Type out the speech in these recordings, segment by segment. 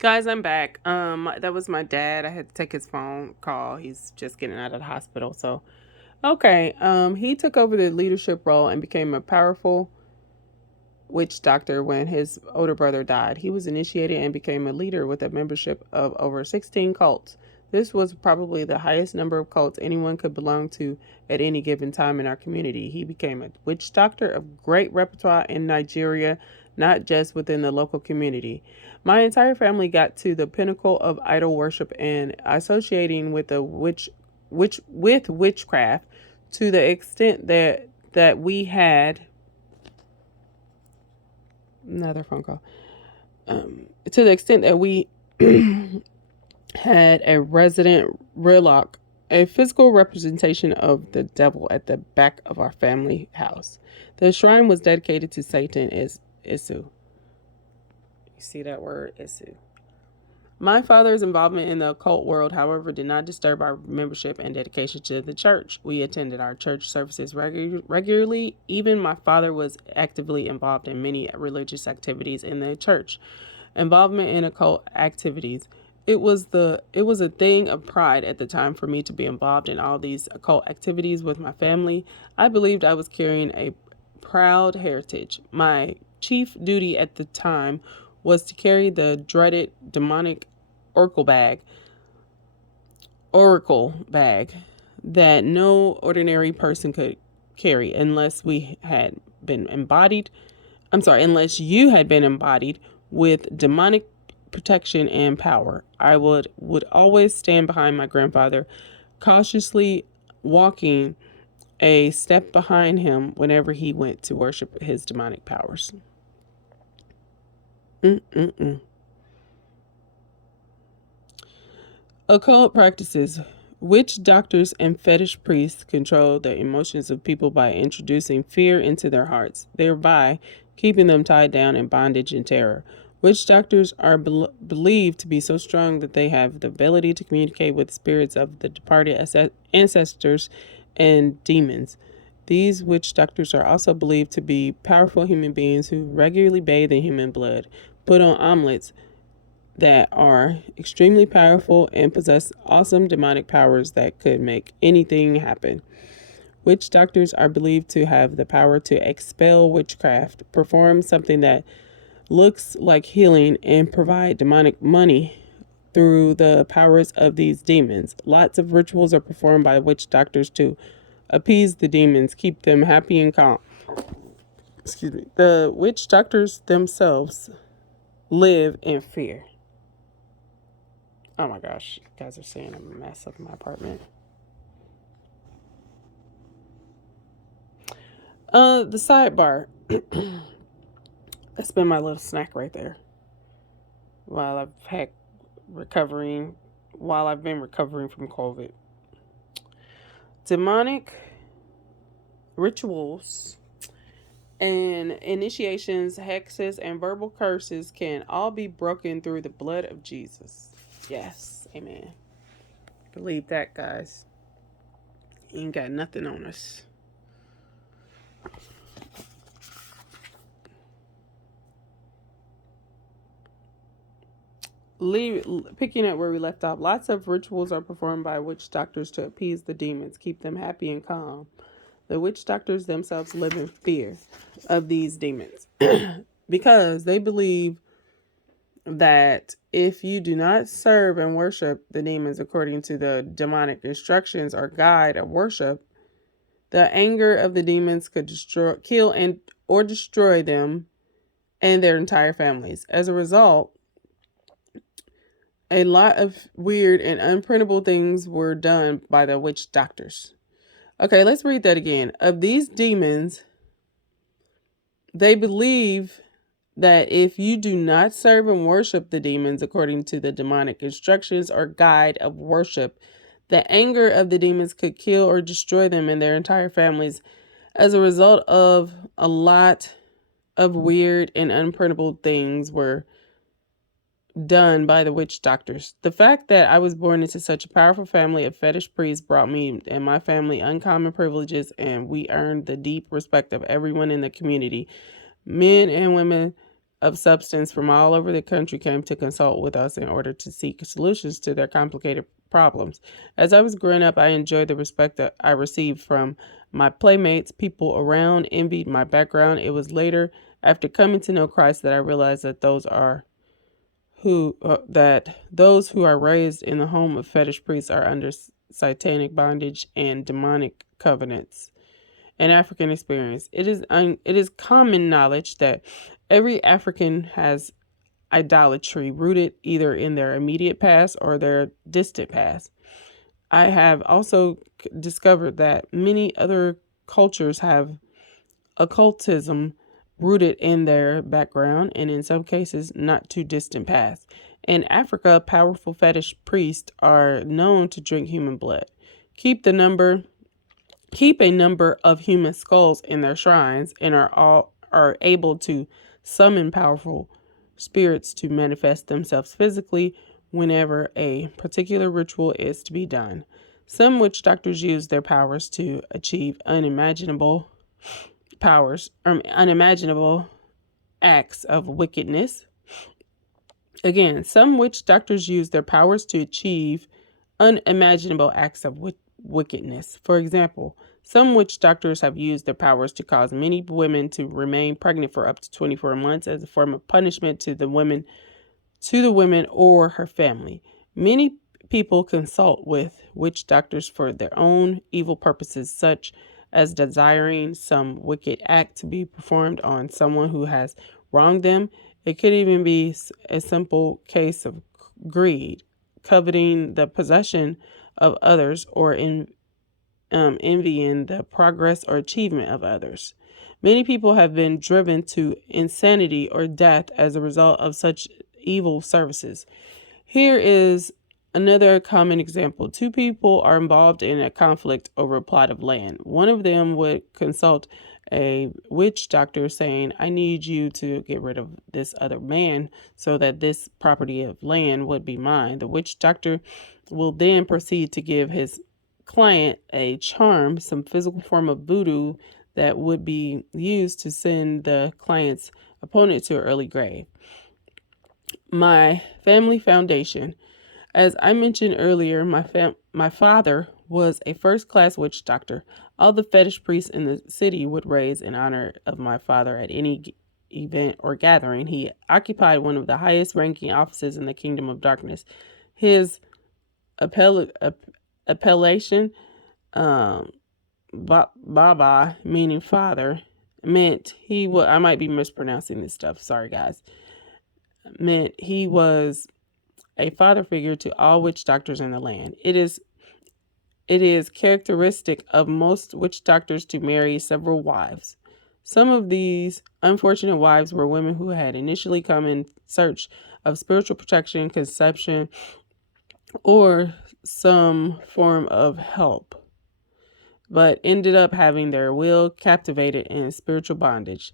Guys, I'm back. That was my dad. I had to take his phone call. He's just getting out of the hospital. So, okay. He took over the leadership role and became a powerful witch doctor when his older brother died. He was initiated and became a leader with a membership of over 16 cults. This was probably the highest number of cults anyone could belong to at any given time in our community. He became a witch doctor of great repertoire in Nigeria, not just within the local community. My entire family got to the pinnacle of idol worship and associating with the with witchcraft to the extent that we had another phone call. To the extent that we had a resident Rillock, a physical representation of the devil at the back of our family house. The shrine was dedicated to Satan as Isu. You see that word, Isu. My father's involvement in the occult world, however, did not disturb our membership and dedication to the church. We attended our church services regularly. Even my father was actively involved in many religious activities in the church. Involvement in occult activities. It was a thing of pride at the time for me to be involved in all these occult activities with my family. I believed I was carrying a proud heritage. My chief duty at the time was to carry the dreaded demonic oracle bag oracle bag that no ordinary person could carry unless we had been embodied unless you had been embodied with demonic protection and power. I would always stand behind my grandfather, cautiously walking a step behind him whenever he went to worship his demonic powers. Mm-mm-mm. Occult practices. Witch doctors and fetish priests control the emotions of people by introducing fear into their hearts, thereby keeping them tied down in bondage and terror. Witch doctors are believed to be so strong that they have the ability to communicate with spirits of the departed ancestors and demons. These witch doctors are also believed to be powerful human beings who regularly bathe in human blood, put on omelets, that are extremely powerful and possess awesome demonic powers that could make anything happen. Witch doctors are believed to have the power to expel witchcraft, perform something that looks like healing, and provide demonic money through the powers of these demons. Lots of rituals are performed by witch doctors to appease the demons, keep them happy and calm. Excuse me. The witch doctors themselves live in fear. Oh my gosh, you guys are seeing a mess of my apartment. The sidebar. That's been my little snack right there. While I've had recovering, while I've been recovering from COVID. Demonic rituals and initiations, hexes, and verbal curses can all be broken through the blood of Jesus. Yes, amen. Believe that, guys. Ain't got nothing on us. Picking up where we left off, lots of rituals are performed by witch doctors to appease the demons, keep them happy and calm. The witch doctors themselves live in fear of these demons because they believe that if you do not serve and worship the demons according to the demonic instructions or guide of worship, the anger of the demons could kill, and or destroy them and their entire families. As a result, a lot of weird and unprintable things were done by the witch doctors. Okay, let's read that again. Of these demons, they believe that if you do not serve and worship the demons according to the demonic instructions or guide of worship, the anger of the demons could kill or destroy them and their entire families. As a result of a lot of weird and unprintable things were done by the witch doctors. The fact that I was born into such a powerful family of fetish priests brought me and my family uncommon privileges, and we earned the deep respect of everyone in the community, men and women of substance from all over the country came to consult with us in order to seek solutions to their complicated problems. As I was growing up, I enjoyed the respect that I received from my playmates. People around envied my background. It was later, after coming to know Christ, that I realized that those who are raised in the home of fetish priests are under satanic bondage and demonic covenants. An African experience. It is common knowledge that every African has idolatry rooted either in their immediate past or their distant past. I have also discovered that many other cultures have occultism rooted in their background and in some cases not too distant past. In Africa, powerful fetish priests are known to drink human blood, keep a number of human skulls in their shrines, and are able to summon powerful spirits to manifest themselves physically whenever a particular ritual is to be done. Some witch doctors use their powers to achieve unimaginable acts of wickedness. Again, some witch doctors use their powers to achieve unimaginable acts of wickedness. For example, some witch doctors have used their powers to cause many women to remain pregnant for up to 24 months as a form of punishment to the women or her family. Many people consult with witch doctors for their own evil purposes, such as desiring some wicked act to be performed on someone who has wronged them. It could even be a simple case of greed, coveting the possession of others, or envying the progress or achievement of others. Many people have been driven to insanity or death as a result of such evil services. Here is another common example. Two people are involved in a conflict over a plot of land. One of them would consult a witch doctor saying, I need you to get rid of this other man so that this property of land would be mine. The witch doctor will then proceed to give his client a charm, some physical form of voodoo that would be used to send the client's opponent to an early grave. My family foundation. As I mentioned earlier, my father was a first-class witch doctor. All the fetish priests in the city would raise in honor of my father at any event or gathering. He occupied one of the highest-ranking offices in the Kingdom of Darkness. His appellation, Baba, meaning father, meant I might be mispronouncing this stuff. Sorry, guys. Meant he was a father figure to all witch doctors in the land. It is characteristic of most witch doctors to marry several wives. Some of these unfortunate wives were women who had initially come in search of spiritual protection, conception, or some form of help, but ended up having their will captivated in spiritual bondage.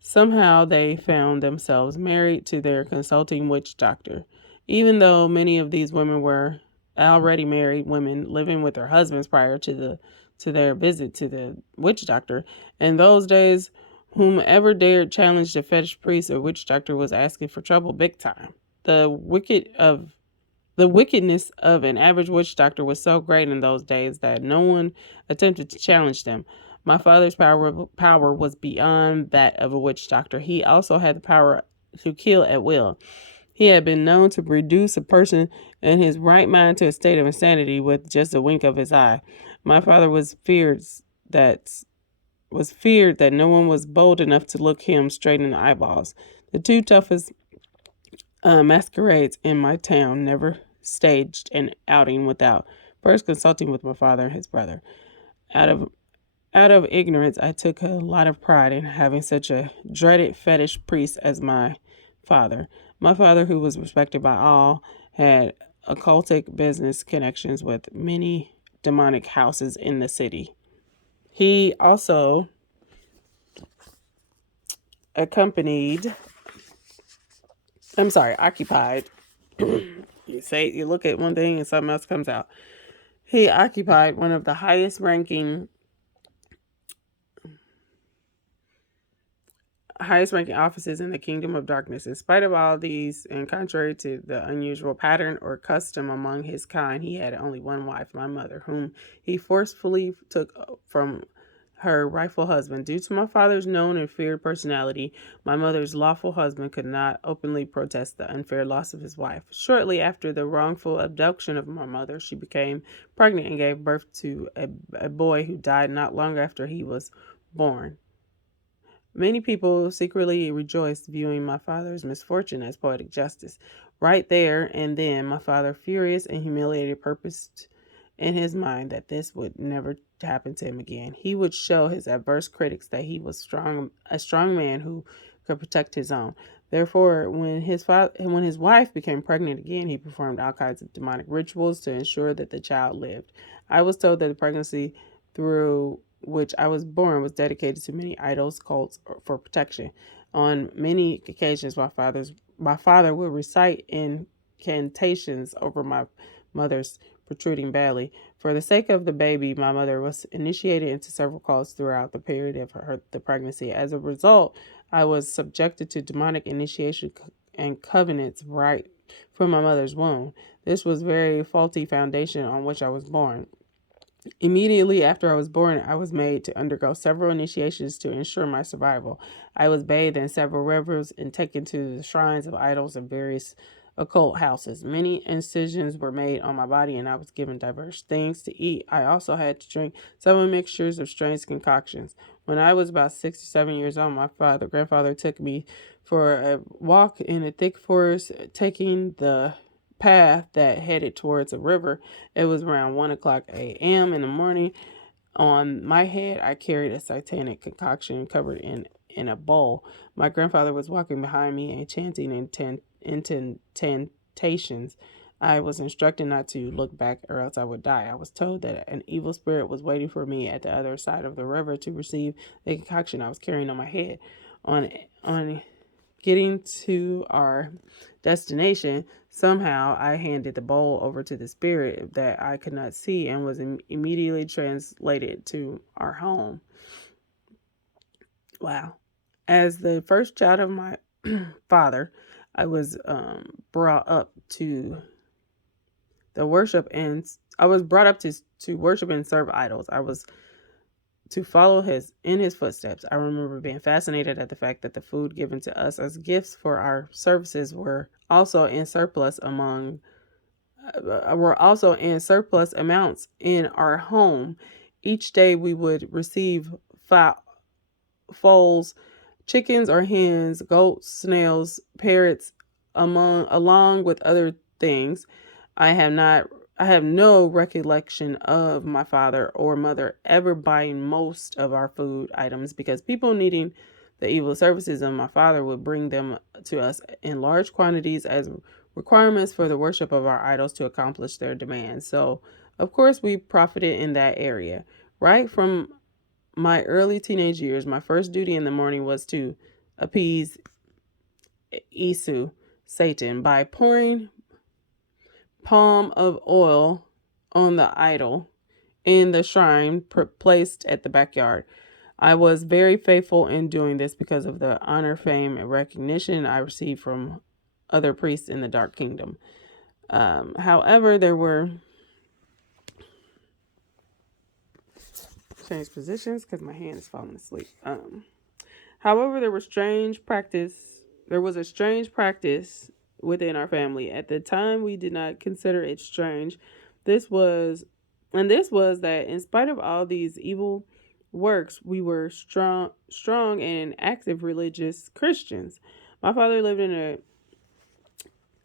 Somehow they found themselves married to their consulting witch doctor. Even though many of these women were already married women living with their husbands prior to their visit to the witch doctor, in those days, whomever dared challenge the fetish priest or witch doctor was asking for trouble big time. The wickedness of an average witch doctor was so great in those days that no one attempted to challenge them. My father's power was beyond that of a witch doctor. He also had the power to kill at will. He had been known to reduce a person in his right mind to a state of insanity with just a wink of his eye. My father was feared that no one was bold enough to look him straight in the eyeballs. The two toughest masquerades in my town never staged an outing without first consulting with my father and his brother. Out of ignorance, I took a lot of pride in having such a dreaded fetish priest as my father. My father, who was respected by all, had occultic business connections with many demonic houses in the city. He also occupied. You look at one thing and something else comes out. He occupied one of the highest ranking highest ranking offices in the kingdom of darkness. In spite of all these, and contrary to the unusual pattern or custom among his kind, he had only one wife, my mother, whom he forcefully took from her rightful husband. Due to my father's known and feared personality, my mother's lawful husband could not openly protest the unfair loss of his wife. Shortly after the wrongful abduction of my mother, she became pregnant and gave birth to a boy who died not long after he was born. Many people secretly rejoiced, viewing my father's misfortune as poetic justice. Right there and then, my father, furious and humiliated, purposed in his mind that this would never happen to him again. He would show his adverse critics that he was a strong man who could protect his own. Therefore, when his wife became pregnant again, he performed all kinds of demonic rituals to ensure that the child lived. I was told that the pregnancy through which I was born was dedicated to many idols, cults for protection. On many occasions, my father would recite incantations over my mother's protruding belly. For the sake of the baby, my mother was initiated into several cults throughout the period of the pregnancy. As a result, I was subjected to demonic initiation and covenants right from my mother's womb. This was very faulty foundation on which I was born. Immediately after I was born, I was made to undergo several initiations to ensure my survival. I was bathed in several rivers and taken to the shrines of idols and various occult houses. Many incisions were made on my body, and I was given diverse things to eat. I also had to drink several mixtures of strange concoctions. When I was about 6 or 7 years old, my grandfather took me for a walk in a thick forest, taking the path that headed towards a river. It was around 1:00 a.m. in the morning. On my head, I carried a satanic concoction covered in a bowl. My grandfather was walking behind me and chanting incantations. I was instructed not to look back or else I would die. I was told that an evil spirit was waiting for me at the other side of the river to receive the concoction I was carrying on my head. On getting to our destination, somehow I handed the bowl over to the spirit that I could not see and was immediately translated to our home. Wow. As the first child of my father, I was brought up to the worship and I was brought up to worship and serve idols. I was to follow in his footsteps. I remember being fascinated at the fact that the food given to us as gifts for our services were also in surplus amounts in our home. Each day we would receive foals, chickens or hens, goats, snails, parrots, along with other things. I have no recollection of my father or mother ever buying most of our food items because people needing the evil services of my father would bring them to us in large quantities as requirements for the worship of our idols to accomplish their demands. So, of course, we profited in that area. Right from my early teenage years, my first duty in the morning was to appease Satan, by pouring palm of oil on the idol in the shrine placed at the backyard. I was very faithful in doing this because of the honor, fame, and recognition I received from other priests in the Dark Kingdom. However, there were changed positions because my hand is falling asleep. However, there was a strange practice within our family. At the time, we did not consider it strange. This was that in spite of all these evil works, we were strong and active religious Christians. My father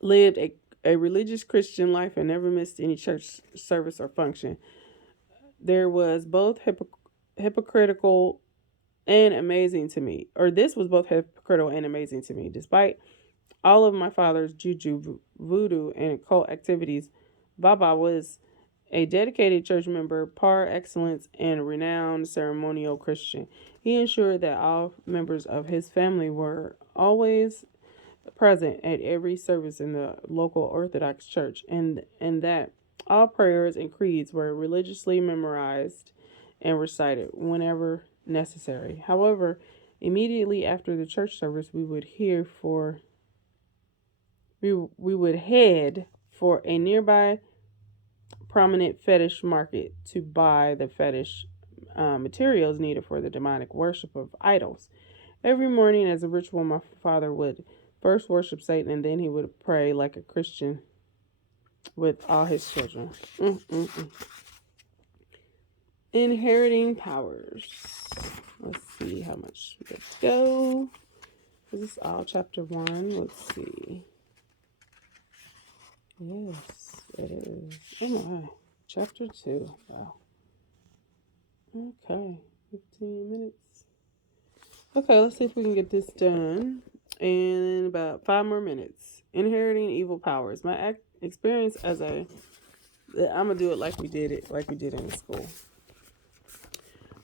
lived a religious Christian life and never missed any church service or function. There was both hypocritical and amazing to me, or this was both hypocritical and amazing to me. Despite all of my father's juju, voodoo, and occult activities, Baba was a dedicated church member, par excellence, and renowned ceremonial Christian. He ensured that all members of his family were always present at every service in the local Orthodox church, and that all prayers and creeds were religiously memorized and recited whenever necessary. However, Immediately after the church service, we would head for a nearby prominent fetish market to buy the fetish materials needed for the demonic worship of idols. Every morning, as a ritual, my father would first worship Satan and then he would pray like a Christian with all his children. Mm-mm-mm. Inheriting powers. Let's see how much we get to go. Is this all chapter 1? Let's see. Yes, it is. Oh my. Chapter 2. Wow. Okay. 15 minutes. Okay, let's see if we can get this done in about 5 more minutes. Inheriting evil powers. My experience as I'm gonna do it like we did in school.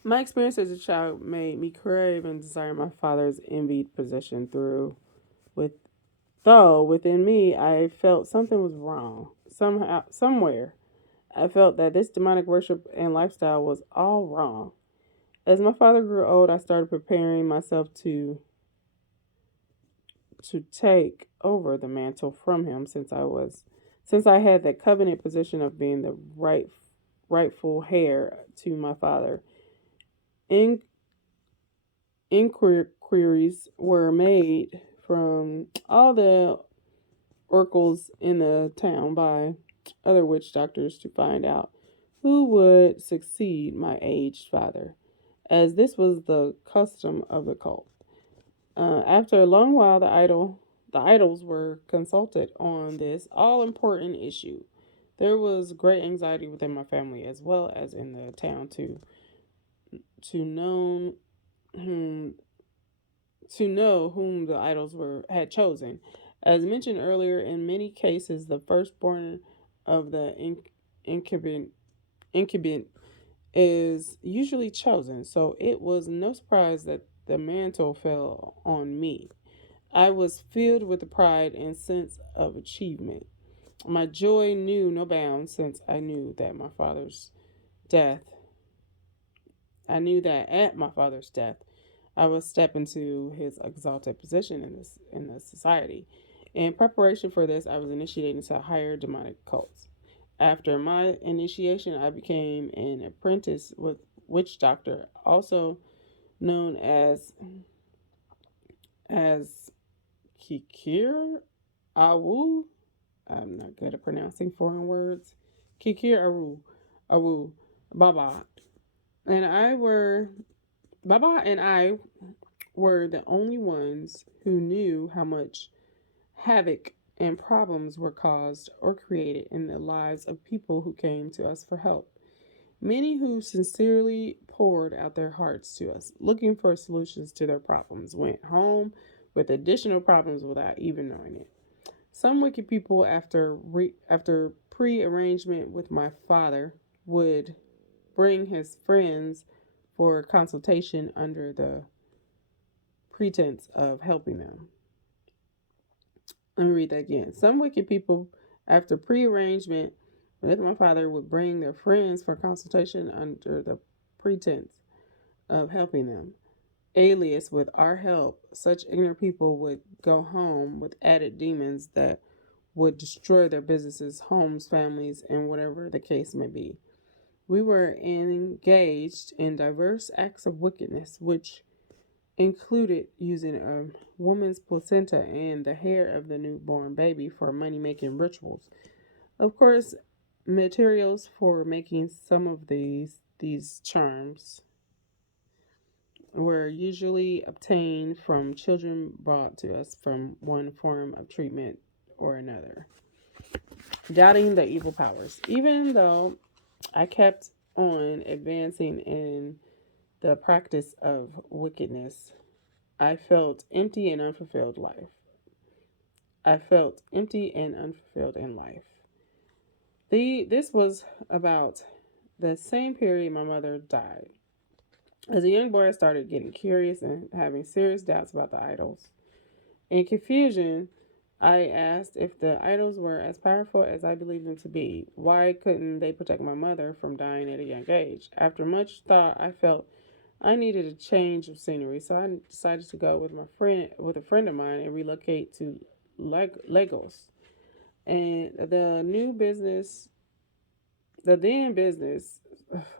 My experience as a child made me crave and desire my father's envied possession though within me I felt something was wrong. Somewhere, I felt that this demonic worship and lifestyle was all wrong. As my father grew old, I started preparing myself to take over the mantle from him since I had the covenant position of being the rightful heir to my father. In, inquiries were made from all the oracles in the town by other witch doctors to find out who would succeed my aged father, as this was the custom of the cult. After a long while, the idols were consulted on this all important issue. There was great anxiety within my family as well as in the town to know whom the idols had chosen. As mentioned earlier, in many cases, the firstborn of the incubant is usually chosen. So it was no surprise that the mantle fell on me. I was filled with the pride and sense of achievement. My joy knew no bounds since death, I knew that at my father's death, I would step into his exalted position in the society. In preparation for this, I was initiated into higher demonic cults. After my initiation, I became an apprentice with witch doctor, also known as Kikir Awu. I'm not good at pronouncing foreign words. Kikir Awu, Baba, and I were Baba and I were the only ones who knew how much havoc and problems were caused or created in the lives of people who came to us for help. Many who sincerely poured out their hearts to us, looking for solutions to their problems, went home with additional problems without even knowing it. Some wicked people, after pre-arrangement with my father, would bring his friends for consultation under the pretense of helping them. Let me read that again. Some wicked people, after prearrangement with my father, would bring their friends for consultation under the pretense of helping them. Alias, with our help, such ignorant people would go home with added demons that would destroy their businesses, homes, families, and whatever the case may be. We were engaged in diverse acts of wickedness, which included using a woman's placenta and the hair of the newborn baby for money making rituals. Of course, materials for making some of these charms were usually obtained from children brought to us from one form of treatment or another. Doubting the evil powers. Even though I kept on advancing in the practice of wickedness, I felt empty and unfulfilled life. I felt empty and unfulfilled in life. This was about the same period my mother died. As a young boy, I started getting curious and having serious doubts about the idols. In confusion, I asked if the idols were as powerful as I believed them to be. Why couldn't they protect my mother from dying at a young age? After much thought, I felt I needed a change of scenery, so I decided to go with a friend of mine, and relocate to Lagos. And the then business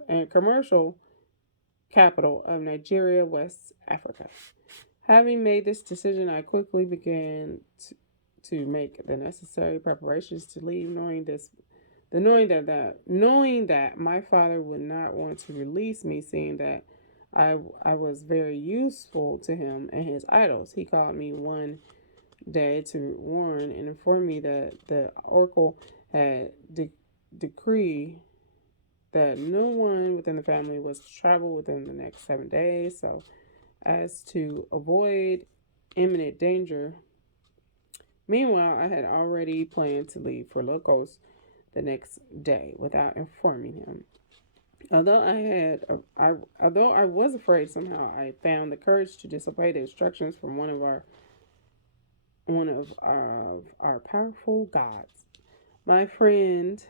and commercial capital of Nigeria, West Africa. Having made this decision, I quickly began to make the necessary preparations to leave, knowing that my father would not want to release me, seeing that I was very useful to him and his idols. He called me one day to warn and inform me that the oracle had decreed that no one within the family was to travel within the next 7 days. So, as to avoid imminent danger, meanwhile, I had already planned to leave for Locos the next day without informing him. Although I was afraid, somehow I found the courage to disobey the instructions from one of our powerful gods. My friend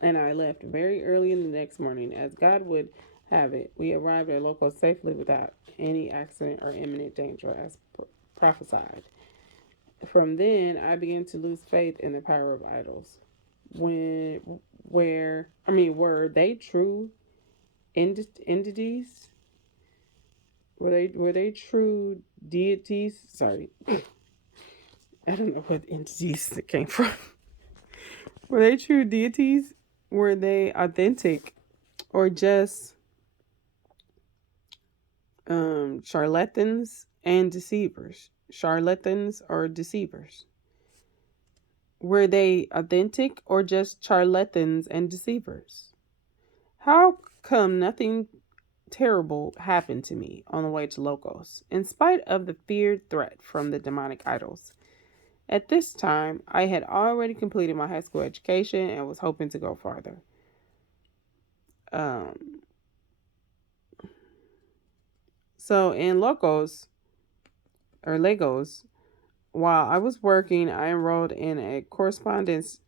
and I left very early in the next morning. As God would have it, we arrived at Locos safely without any accident or imminent danger, as prophesied. From then, I began to lose faith in the power of idols. Were they true entities? Were they true deities? Sorry, I don't know what entities it came from. Were they true deities? Were they authentic, or just charlatans and deceivers? Charlatans or deceivers? Were they authentic, or just charlatans and deceivers? How come nothing terrible happened to me on the way to Locos, in spite of the feared threat from the demonic idols? At this time, I had already completed my high school education and was hoping to go farther. Um, so in Lagos, while I was working, I enrolled in a correspondence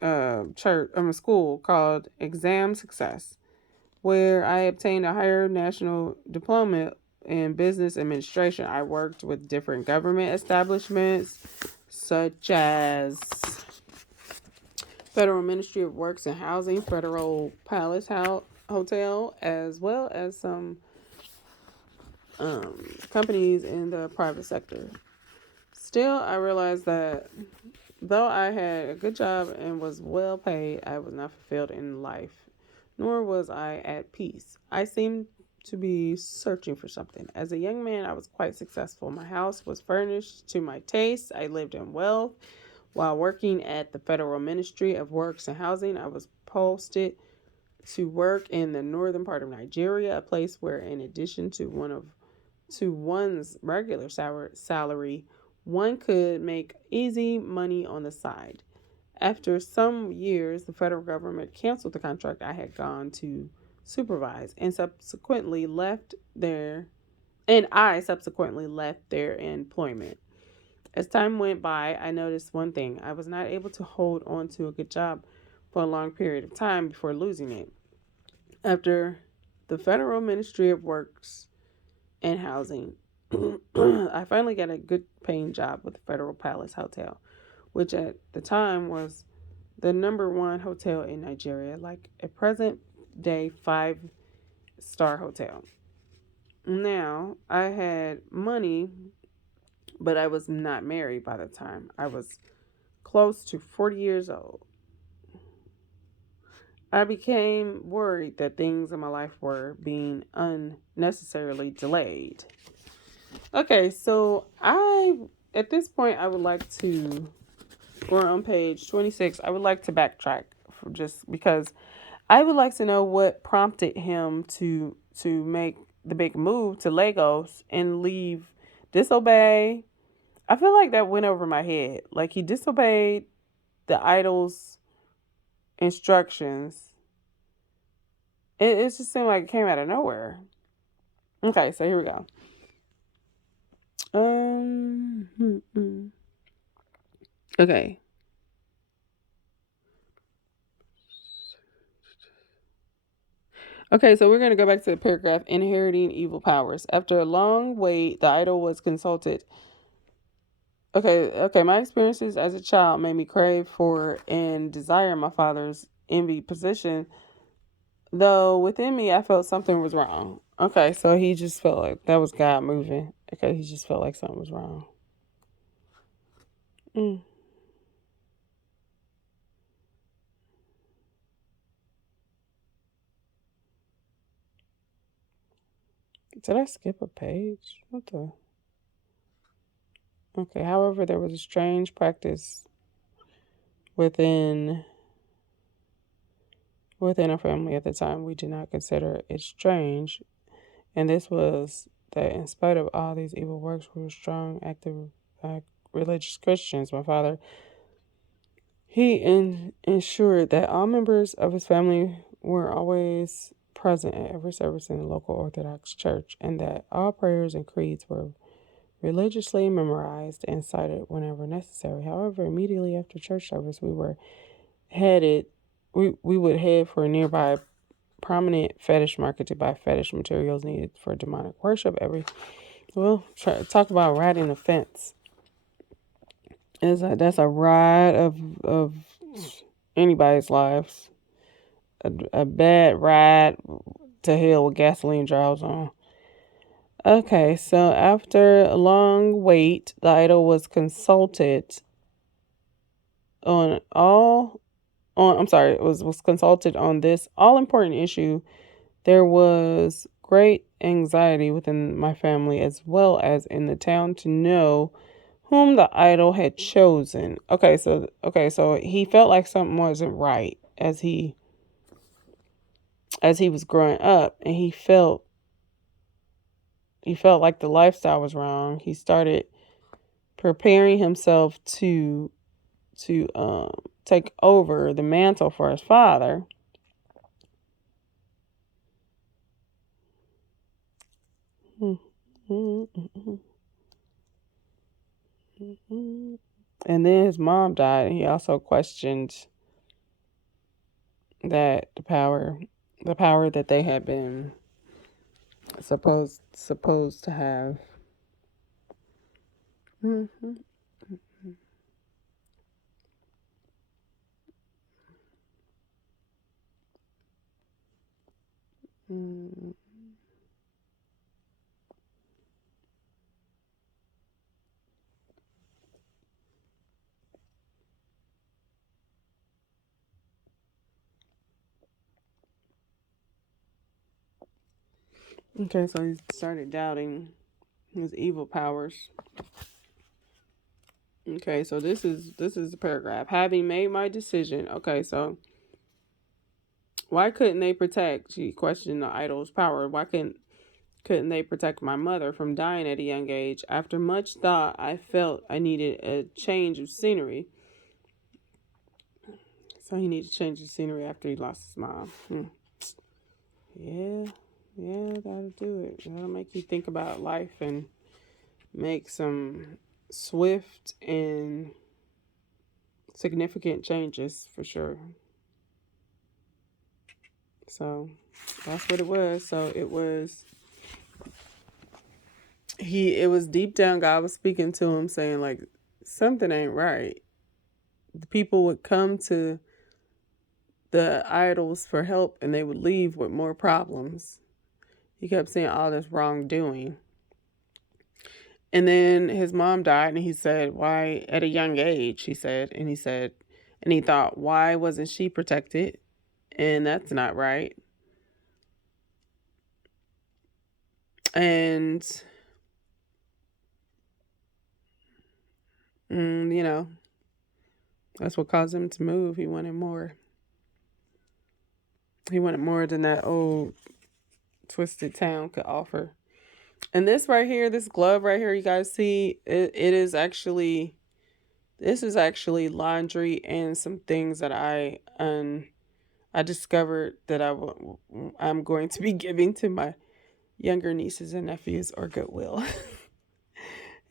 school called Exam Success, where I obtained a higher national diploma in business administration. I worked with different government establishments, such as Federal Ministry of Works and Housing, Federal Palace Hotel, as well as some companies in the private sector. Still, I realized that though I had a good job and was well paid, I was not fulfilled in life, nor was I at peace. I seemed to be searching for something. As a young man, I was quite successful. My house was furnished to my taste. I lived in wealth. While working at the Federal Ministry of Works and Housing, I was posted to work in the northern part of Nigeria, a place where, in addition to one's regular salary, one could make easy money on the side. After some years, the federal government canceled the contract I had gone to supervise, and I subsequently left their employment. As time went by, I noticed one thing. I was not able to hold on to a good job for a long period of time before losing it. After the Federal Ministry of Works and Housing, I finally got a good paying job with the Federal Palace Hotel, which at the time was the number one hotel in Nigeria, like a present day 5-star hotel. Now, I had money, but I was not married by the time. I was close to 40 years old. I became worried that things in my life were being unnecessarily delayed. Okay, so at this point, I would like to, we're on page 26. I would like to backtrack just because I would like to know what prompted him to make the big move to Lagos and disobey. I feel like that went over my head. Like he disobeyed the idol's instructions. It just seemed like it came out of nowhere. Okay, so here we go. Okay. Okay, so we're going to go back to the paragraph, inheriting evil powers. After a long wait, the idol was consulted. Okay, my experiences as a child made me crave for and desire my father's envied position, though within me I felt something was wrong. Okay, so he just felt like that was God moving. Okay, he just felt like something was wrong. Mm. Did I skip a page? What the? Okay, however, there was a strange practice within within a family at the time. We did not consider it strange, and this was that in spite of all these evil works, we were strong, active, religious Christians. My father, ensured that all members of his family were always present at every service in the local Orthodox Church, and that all prayers and creeds were religiously memorized and cited whenever necessary. However, immediately after church service, headed we would head for a nearby prominent fetish market to buy fetish materials needed for demonic worship. Talk about riding the fence. That's a ride of anybody's lives. A bad ride to hell with gasoline drives on. Okay, so after a long wait, the idol was consulted on all on I'm sorry, it was consulted on this all important issue. There was great anxiety within my family as well as in the town to know whom the idol had chosen. So he felt like something wasn't right as he was growing up, and he felt like the lifestyle was wrong. He started preparing himself to take over the mantle for his father. And then his mom died, and he also questioned that the power that they had been supposed to have. Mm-hmm. Mm-hmm. Okay, so he started doubting his evil powers. Okay, so this is the paragraph. Having made my decision. Okay, so why couldn't they protect? She questioned the idol's power. Why couldn't they protect my mother from dying at a young age? After much thought, I felt I needed a change of scenery. So he needed to change the scenery after he lost his mom. Yeah, yeah, that'll do it. That'll make you think about life and make some swift and significant changes for sure. So that's what it was. So it was deep down, God was speaking to him saying like something ain't right. The people would come to the idols for help and they would leave with more problems. He kept saying all this wrongdoing. And then his mom died, and he said, why, at a young age, he said, and he thought, why wasn't she protected? And that's not right. And, you know, that's what caused him to move. He wanted more. He wanted more than that old twisted town could offer. And this right here, this glove right here, you guys see, it is actually, this is actually laundry and some things that I discovered that I'm going to be giving to my younger nieces and nephews or Goodwill.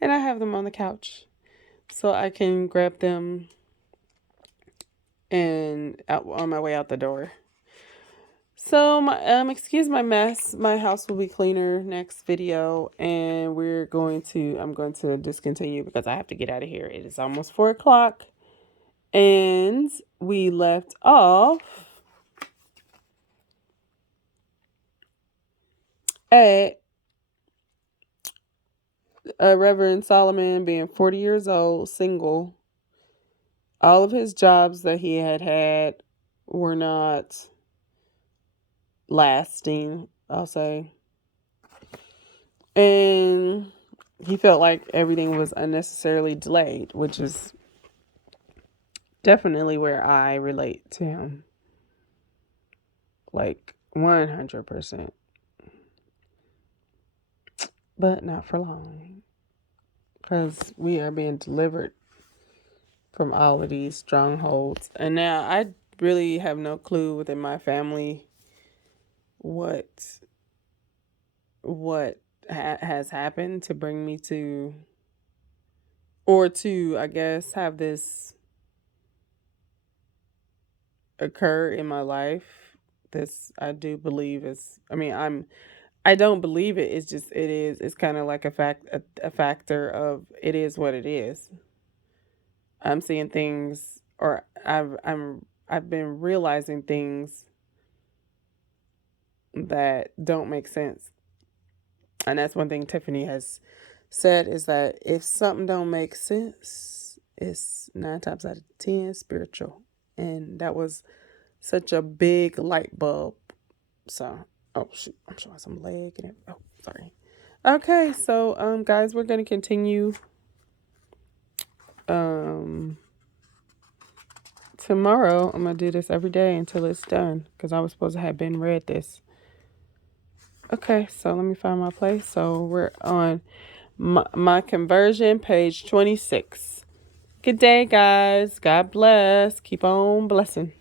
And I have them on the couch so I can grab them and out on my way out the door. So excuse my mess. My house will be cleaner next video, and I'm going to discontinue because I have to get out of here. It is almost 4 o'clock, and we left off at Reverend Solomon being 40 years old, single. All of his jobs that he had were not lasting, I'll say. And he felt like everything was unnecessarily delayed, which is definitely where I relate to him. Like 100%. But not for long. Because we are being delivered from all of these strongholds. And now I really have no clue within my family what has happened to bring me to, or to, I guess, have this occur in my life. This, I do believe is, I don't believe it. It's just, it's kind of like a factor of it is what it is. I'm seeing things, or I've been realizing things that don't make sense. And that's one thing Tiffany has said, is that if something don't make sense, it's 9 times out of 10 spiritual. And that was such a big light bulb. So, oh shoot, I'm showing some leg and oh, sorry. Okay, so guys, we're gonna continue tomorrow. I'm gonna do this every day until it's done, because I was supposed to have been read this. Okay, so let me find my place. So we're on my conversion, page 26. Good day, guys. God bless. Keep on blessing.